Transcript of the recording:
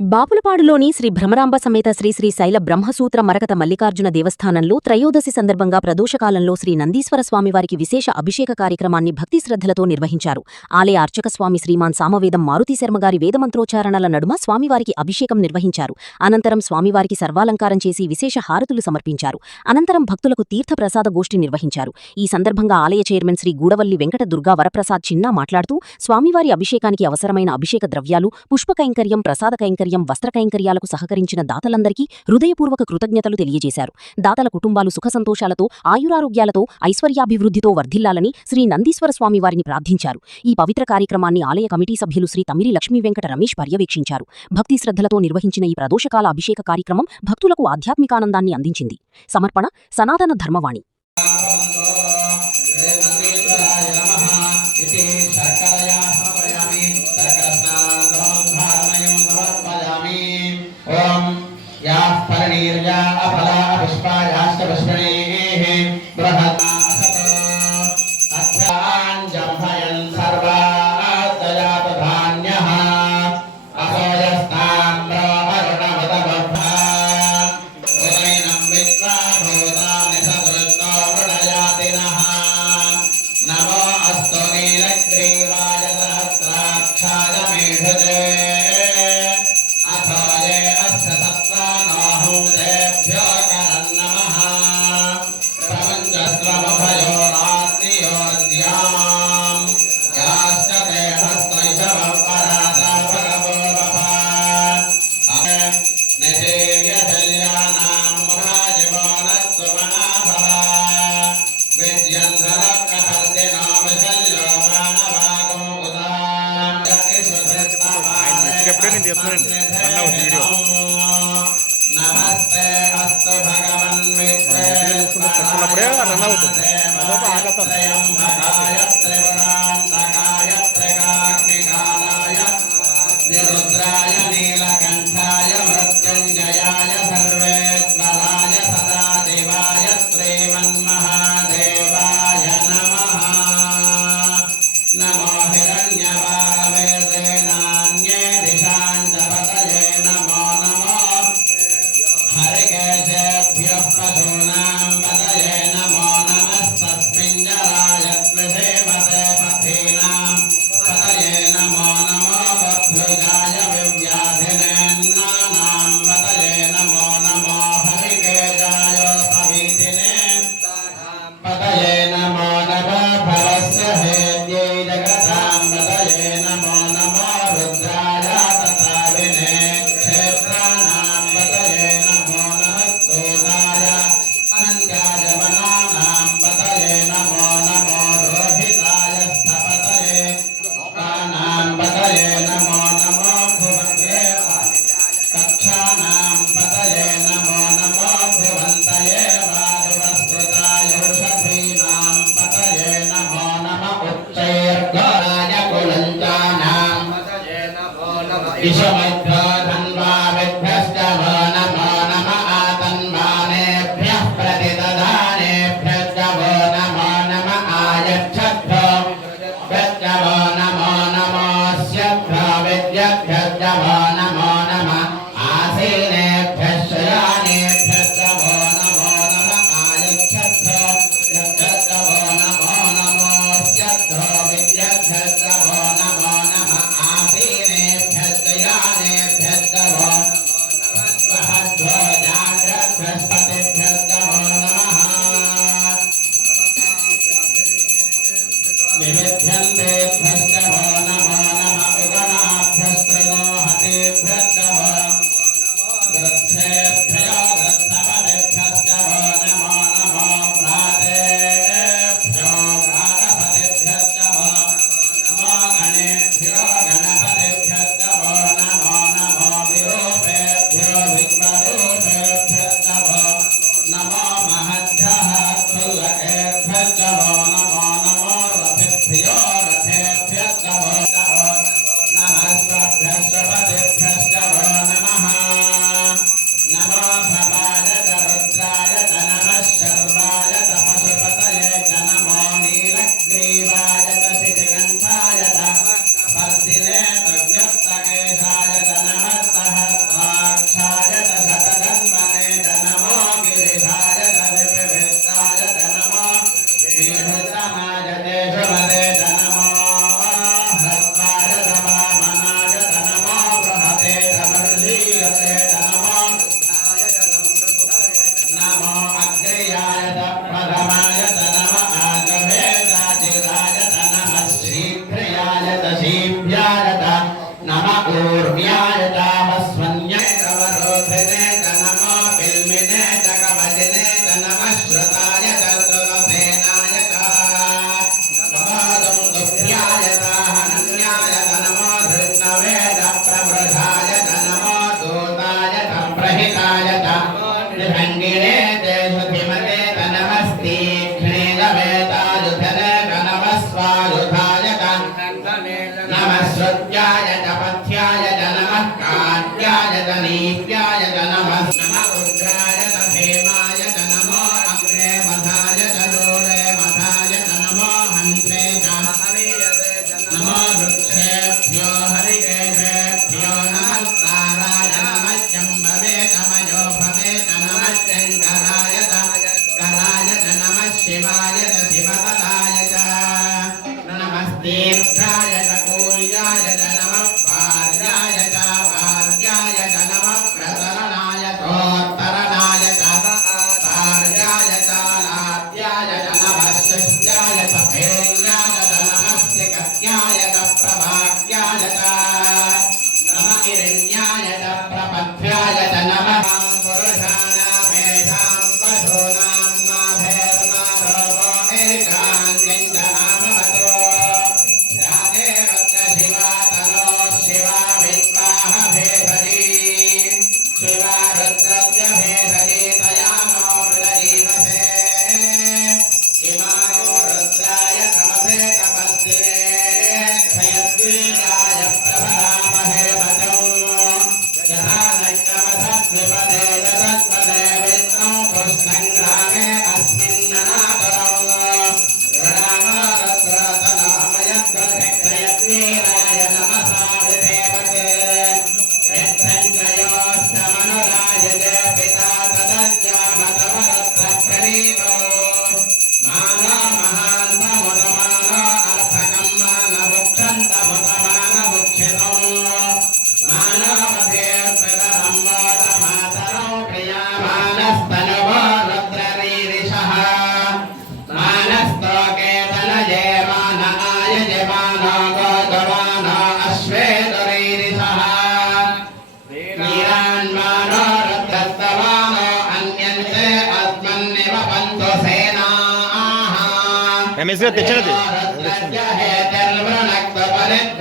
బాపులపాడులోని శ్రీ భ్రమరాంబ సమేత శ్రీ శ్రీ శైల బ్రహ్మసూత్ర మరకత మల్లికార్జున దేవస్థానంలో త్రయోదశి సందర్భంగా ప్రదోషకాలంలో శ్రీ నందీశ్వర స్వామివారికి విశేష అభిషేక కార్యక్రమాన్ని భక్తి శ్రద్ధలతో నిర్వహించారు. ఆలయ అర్చక స్వామి శ్రీమాన్ సామవేదం మారుతీశర్మగారి వేదమంత్రోచ్చారణల నడుమ స్వామివారికి అభిషేకం నిర్వహించారు. అనంతరం స్వామివారికి సర్వాలంకారం చేసి విశేష హారతులు సమర్పించారు. అనంతరం భక్తులకు తీర్థ ప్రసాద గోష్ఠి నిర్వహించారు. ఈ సందర్భంగా ఆలయ చైర్మన్ శ్రీ గూడవల్లి వెంకట దుర్గా వరప్రసాద్ చిన్నా మాట్లాడుతూ స్వామివారి అభిషేకానికి అవసరమైన అభిషేక ద్రవ్యాలు, పుష్పకైంకర్యం, ప్రసాద కైంకర్యం, వస్త్రకైంకర్యాలకు సహకరించిన దాతలందరికీ హృదయపూర్వక కృతజ్ఞతలు తెలియజేశారు. దాతల కుటుంబాలు సుఖసంతోషాలతో, ఆయురారోగ్యాలతో, ఐశ్వర్యాభివృద్ధితో వర్ధిల్లాలని శ్రీ నందీశ్వర స్వామివారిని ప్రార్థించారు. ఈ పవిత్ర కార్యక్రమాన్ని ఆలయ కమిటీ సభ్యులు శ్రీ తమిరి లక్ష్మీ వెంకట రమేష్ పర్యవేక్షించారు. భక్తి శ్రద్ధలతో నిర్వహించిన ఈ ప్రదోషకాల అభిషేక కార్యక్రమం భక్తులకు ఆధ్యాత్మికానందాన్ని అందించింది. సమర్పణ సనాతన ధర్మవాణి. ఎప్పుడే నేను చేస్తున్నానండి అన్న ఒక వీడియో చెప్తున్నప్పుడే రన్ అవుతుంది ఆగతాను. नीव्याय नमः नमः रुद्राय भीमाय नमो अग्ने वधाय दूरे वधाय नमो हन्त्रे नमो वृक्षेभ्यो हरिकेशेभ्यो नमस्काराय नमः शम्भवे तमयो भवे नमः शङ्कराय कराय नमः शिवाय शिवकराय च नमस्तीर्थाय कूल्याय नमः पार्याय च पार्याय नमः प्रतरणाय तोत्तरणाय च पार्याय च लाभ्याय नमः शिष्याय च भेण्याय नमः सिकत्याय च प्रभाव्याय च नमः हिरण्याय च प्रपथ्याय च नमः पुरुषाणामेषां पशूनां माभेर्मारोगो एकान्यञ्जनामवतो याते रुद्रशिवा तनो शिवा विद्वाह भेषजी शिवा रुद्रस्य भेषजी तया नो मृडजीवसे इमानो रुद्राय तमसे तपस्ये क्षयद्वीराय प्रभरामहे वचौ यथा नैकमधद्विपदे यतत्पदे विष्णौ पुष्टङ्ग्रामे अस्मिन्ननादरौ प्रणामो रुद्रतनामयद्वधिक्षयद्वीराय नमसा विधेवते यच्छञ्चयोऽष्टमनुरायते पिता तदज्जामतमरुद्रप्रणीतो मानो महान्तमुदमानो अर्थकं मानमुक्षन्तमुदमानमुक्षितौ मानवभेर्पितरम्बोधमातरौ प्रियामानस्तनुवो रुद्ररीरिषः मानस्तोकेतनये मान आयजमानो गोदवानो अश्वेतरीरिषः वीरान्मानो रुद्रस्तवानो अन्यन्ते अस्मन्निव पन्तु सेनाः రమేష్ గారు తెచ్చినది रुद्रस्य हेतिर्वृणक्तपरिद्